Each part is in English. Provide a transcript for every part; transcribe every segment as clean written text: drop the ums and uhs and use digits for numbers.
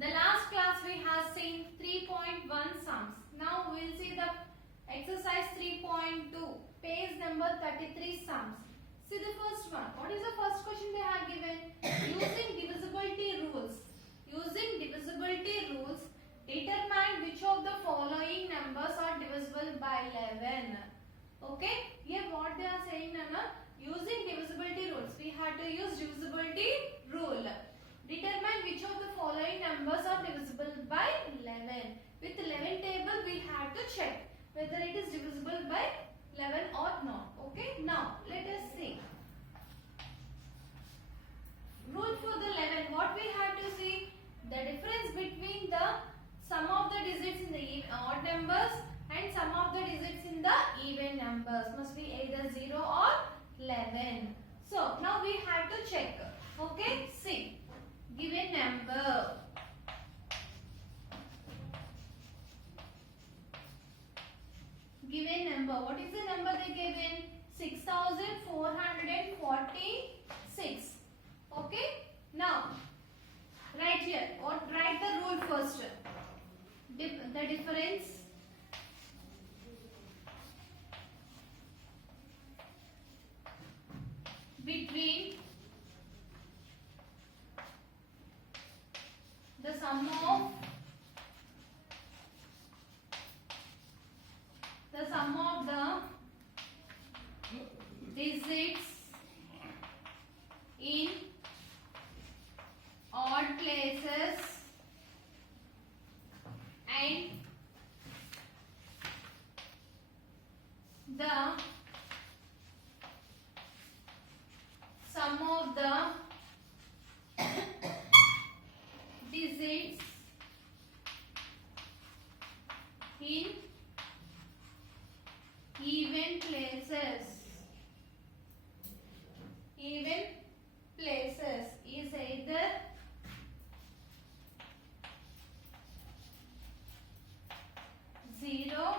The last class we have seen 3.1 sums. Now we will see the exercise 3.2, page number 33 sums. See the first one. What is the first question they have given? Using divisibility rules. Using divisibility rules, determine which of the following numbers are divisible by 11. Okay? Here what they are saying, Nana? Using divisibility rules. We have to use divisibility rule. Determine which of the following numbers are divisible by 11. With 11 table we have to check whether it is divisible by 11 or not. Okay. Now let us see. Rule for the 11. What we have to see? The difference between the sum of the digits in the odd numbers and sum of the digits in the even numbers must be either 0 or 11. So now we have to check. Okay. See. Given number. Given number. What is the number they given? 6446. Okay. Now, write here or write the rule first. The difference between the sum of the digits in odd places and the sum of the digits in even places. Even places is either zero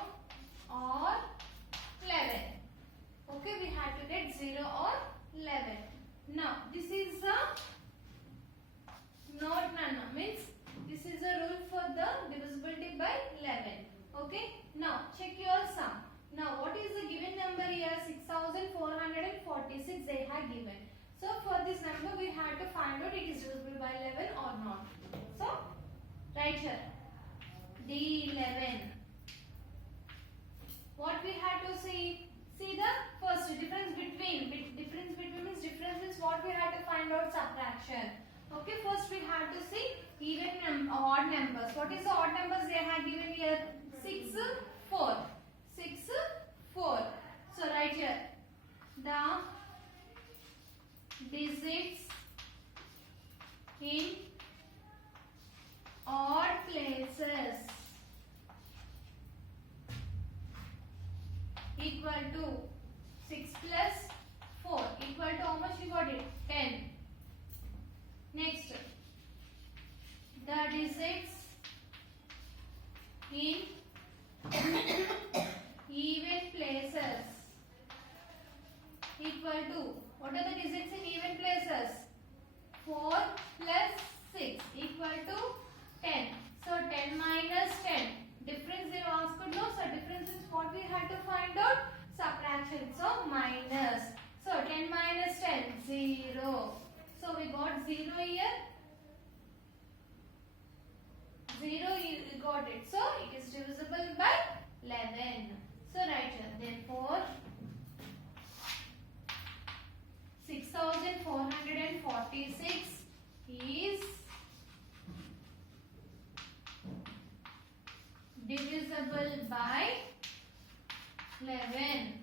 or 11. Okay, we have to get 0 or 11. Now this is a not none means this is a rule for the divisibility by 11. Okay. Now check your sum. Now what is the given number here? 6446 they have given. So for this number we have to find out it is divisible by 11 or not. So write here D11. What we have to see? See the first difference between. Difference between means difference is what we have to find out subtraction. Okay, first we have to see even odd numbers. What is the odd numbers they have given here? 6, 4. 6, 4. So write here the digits in odd places equal to 6 plus 4 equal to how much you got it? 10. Next, the digits in even places equal to, what are the digits in even places? 4 plus 6 equal to 10. So 10 minus 10. Difference they asked, no? So difference is what we had to find out? Subtraction. So minus. So 10 minus 10, 0. So we got 0 here. 0 you got it. So it is divisible by 11. So write here. Therefore 6446 is divisible by 11.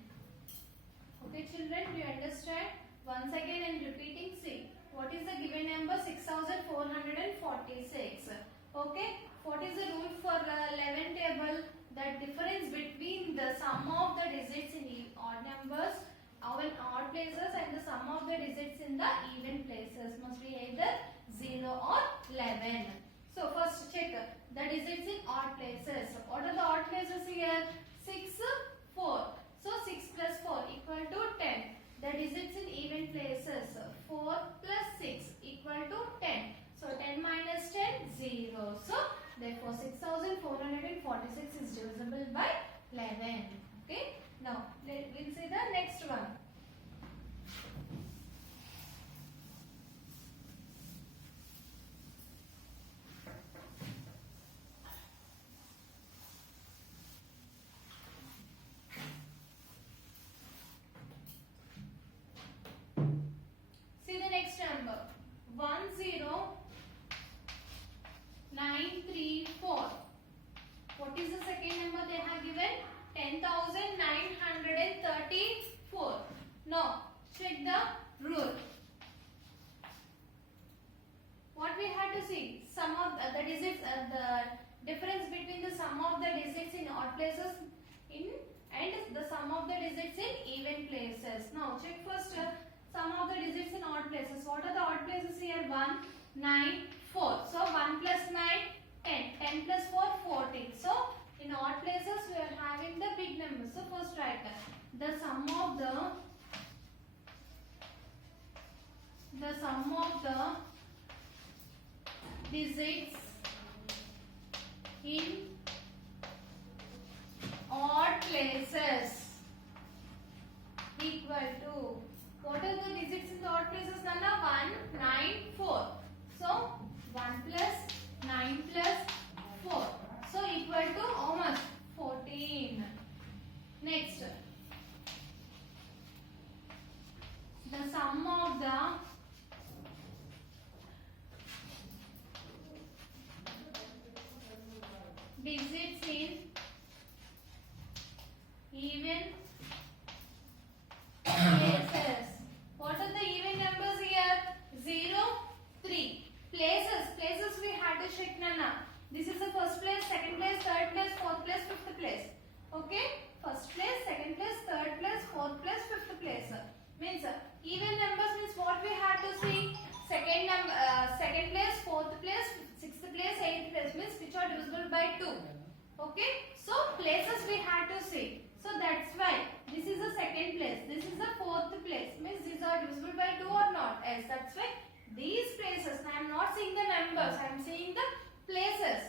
Okay children, do you understand? Once again I am repeating. See, what is the given number? 6446. Okay, what is the rule for 11 table? The difference between the sum of the digits in odd numbers, in odd places, and the sum of the digits in the even places must be either 0 or 11. So first check the digits in odd places. What are the odd places here? 6, 4. So 6 plus 4 equal to 10. The digits in even places. 4 plus 6 equal to 10. So 10 minus 10, 0. 0. So therefore 6446 is divisible by 11. Okay. Now we'll see the next one. See the next number. 10934. What is the second number they have given? 10,934. Now check the rule. What we had to see? Sum of the digits, the difference between the sum of the digits in odd places and the sum of the digits in even places. Now check first sum of the digits in odd places. What are the odd places here? 1, 9, 4. So 1 plus 9, 10. 10 plus 4, 14. So in odd places we are having the big numbers. So first write the sum of the digits in odd places equal to, what are the digits in the odd places? 1, 9, 4. So 1 plus 9 plus 4. So equal to how much? 14. Next, the sum of the digits in even places. What are the even numbers here? 0, 3. Places we had to check Nana. This is the first place, second place, third place, fourth place, fifth place. Okay? First place, second place, third place, fourth place, fifth place. Means even numbers means what we had to see? Second place, fourth place, sixth place, eighth place means which are divisible by 2. Okay? So places we had to see. So that's why this is the second place. This is the fourth place. Means these are divisible by 2 or not? Yes, that's why these places. I am not seeing the numbers. I am seeing the places.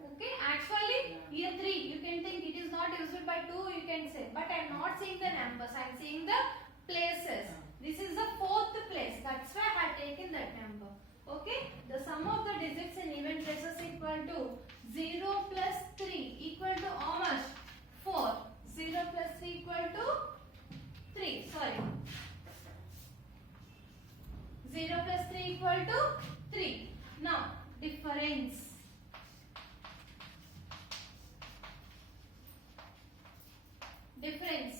Okay? Actually, here 3. You can think it is not divisible by 2. You can say. But I am not seeing the numbers. I am seeing the places. This is the fourth place. That's why I have taken that number. Okay? The sum of the digits in even places equal to 0 plus 3 equal to how much? 4. 0 plus 3 equal to 3. Sorry. 0 plus 3 equal to 3. Now, difference. Difference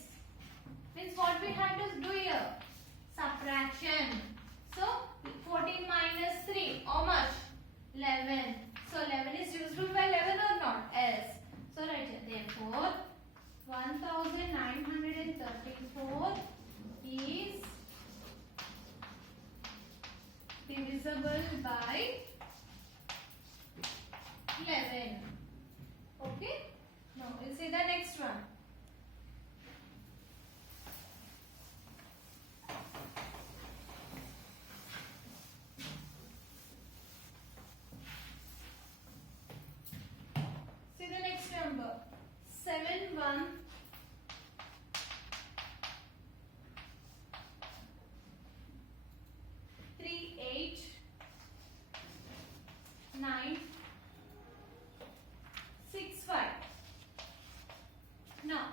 means what we have to do here? Subtraction. So, 14 minus 3, how much? 11. So, 11 is divisible by 11 or not? Yes. So, right here. Therefore, 1934 is divisible by 11. Okay? Now, we'll see the next one. See the next number. 7, 1, 3, 8, 9, 6, 5. Now,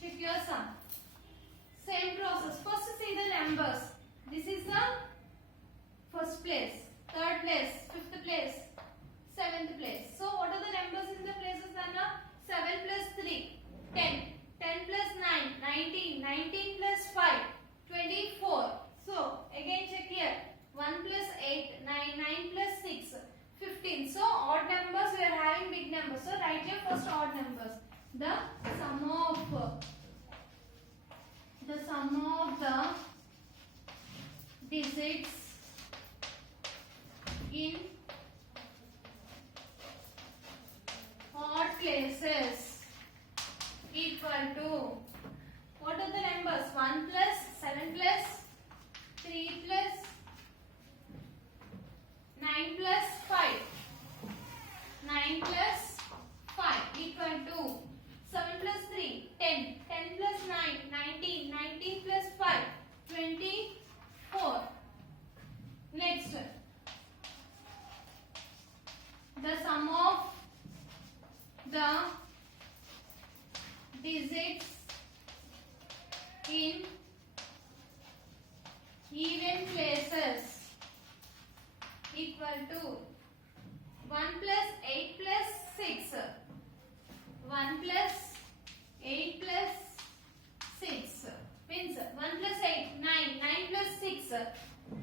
check your sum. Same process. First see the numbers. This is the first place, third place, fifth place, seventh place. So, what are the numbers in the places, Anna? 7 plus 3, 10. 10 plus 9, 19. 19 plus 5, 24. So, again check here. 1 plus 8, 9. 9 plus 6, 15. So, odd numbers we are having big numbers. So, write here first odd numbers. The sum of the digits in odd places equal to, what are the numbers? 1 plus 7 plus 3 plus 9 plus the sum of the digits in even places equal to 1 plus 8 plus 6. 1 plus 8 plus 6 means 1 plus 8 9, 9 plus 6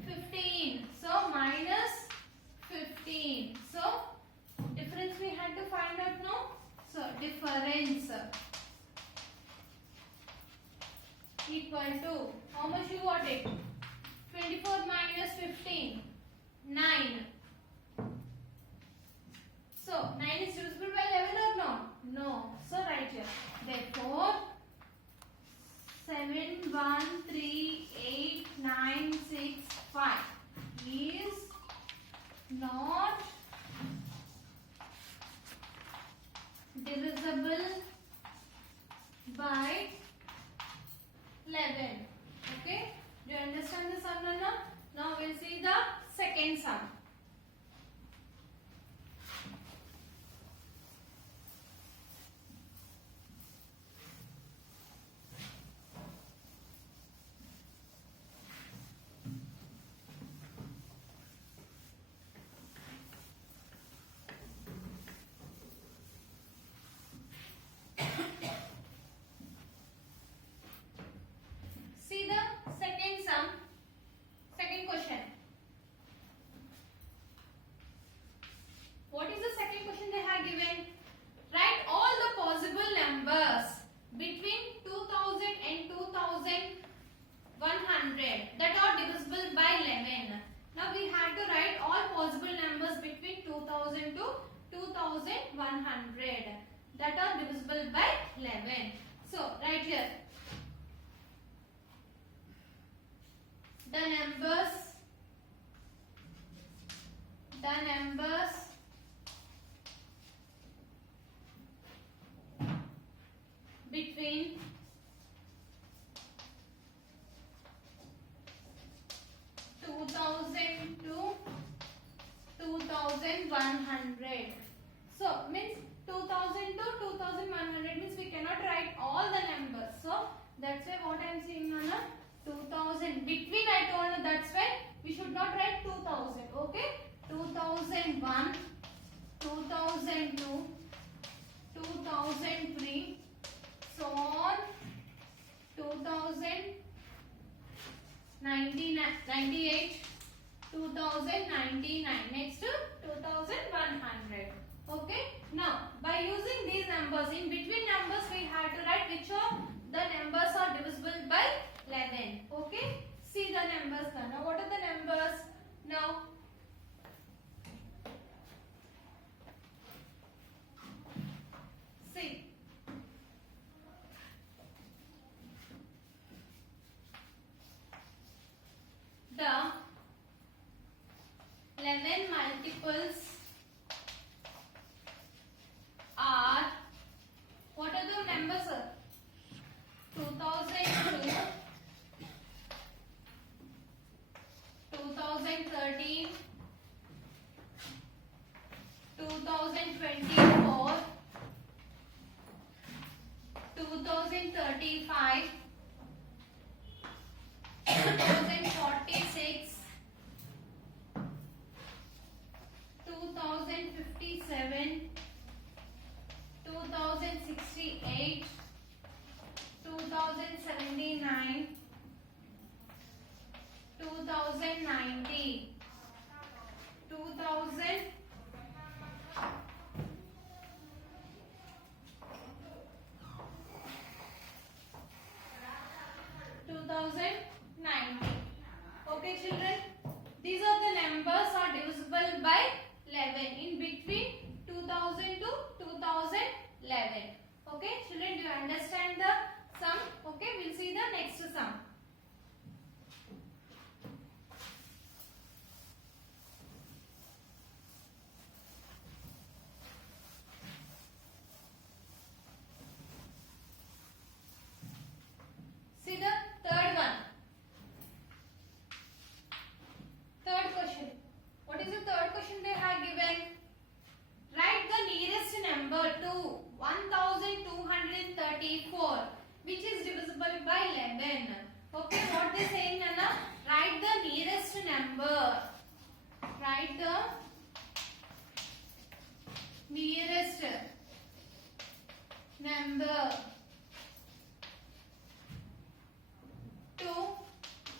15. So minus 15. So difference we had to find out now. So difference equal to, how much you got it? 24 minus 15, 9. So 9 is divisible by 11 or no? No. So write here. Therefore 7, 1, 3, 8, 9, 6, 5 is not divisible by 11. Okay? Do you understand the sum or not? Now we'll see the second sum. See the second sum, second question. What is the second question they have given? Write all the possible numbers between 2000 and 2100 that are divisible by 11. Now we have to write all possible numbers between 2000 to 2100 that are divisible by 11. So right here. The numbers between 2000 to 2100. So means 2000 to 2100 means we cannot write all the numbers. So that's why what I am saying now, 2000 between I told you, that's why we should not write 2000. Okay, 2001, 2002, 2003, so on 2098, 2099, next to 2100. Okay, now by using these numbers, in between numbers we have to write which of the numbers are divisible by 11. Okay, see the numbers now. What are the numbers now? See, the 11 multiples are, what are the numbers, sir? 2002, 2013, 2024, 2035, 2046, 2057, 2068, 2079, 2090, 2000, 2090. Okay, children, these are the numbers are divisible by 11 in between 2000 to 2011. Okay, children, do you understand the sum? Okay, we'll see the next sum. See the third one. Third question. What is the third question they have given? divisible by 11. Okay, what they saying, Nana? Write the nearest number. Write the nearest number to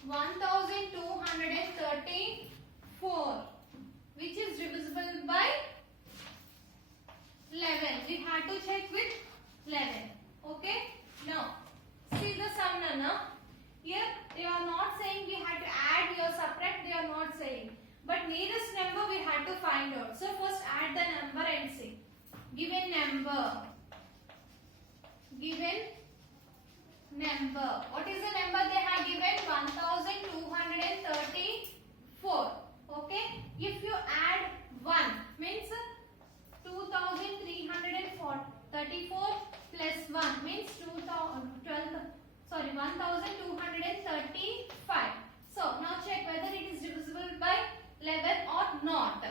1234, which is divisible by 11. We had to check with 11. Okay. Now see the sum, Nana. Here they are not saying we had to add or subtract. They are not saying. But nearest number we had to find out. So first add the number and see. Given number. Given number. What is the number they have given? 1234. Okay. If you add 1 means 2334 plus 1 means 1235. So now check whether it is divisible by 11 or not.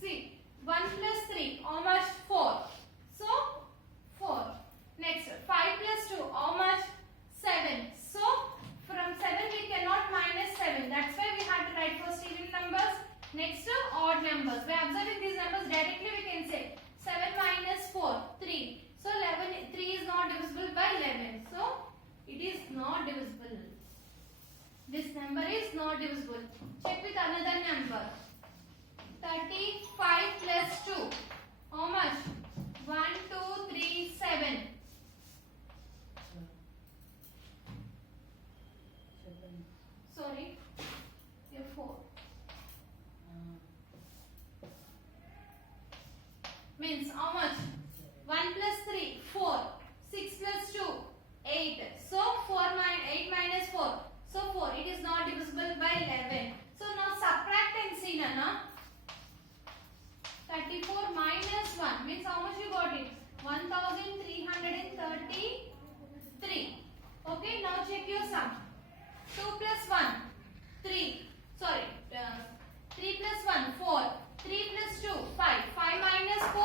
See, 1 plus 3, how much? 4. So 4. Next, 5 plus 2, how much? 7. So from 7 we cannot minus 7. That's why we have to write first even numbers. Next, odd numbers. By observing these numbers directly we can say 7 minus 4, 3. So 3 is not divisible by 11. So it is not divisible. This number is not divisible. Check with another number. 35 plus 2. How much? 1, 2, 3, 7. Sorry. 4. Means how much? 1 plus 3, 4. 6 plus 2, 8. So 8 minus 4. So 4. It is not divisible by 11. So now subtract and see, Nana. 34 minus 1 means how much you got it? 1333. Okay, now check your sum. 2 plus 1, 3. Sorry, 3 plus 1, 4. 3 plus 2, 5. 5 minus 4,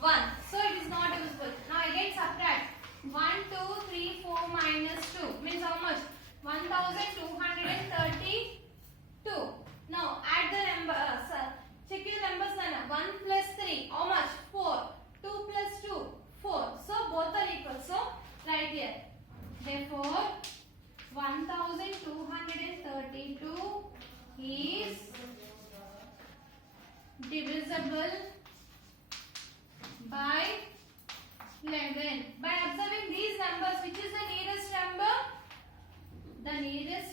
1. So it is not divisible. Now again subtract. 1, 2, 3, 4 minus 2 means how much? 1232. Now add the number. Check your numbers, Nana. 1 plus 3, how much? 4. 2 plus 2, 4. So both are equal. So right here. Therefore 1232 is divisible by 11. By observing these numbers, which is the nearest number? The nearest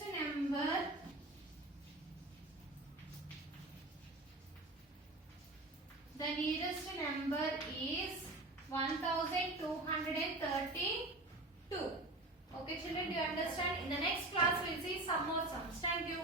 number is 1232. Okay children, do you understand? In the next class we will see some more sums. Thank you.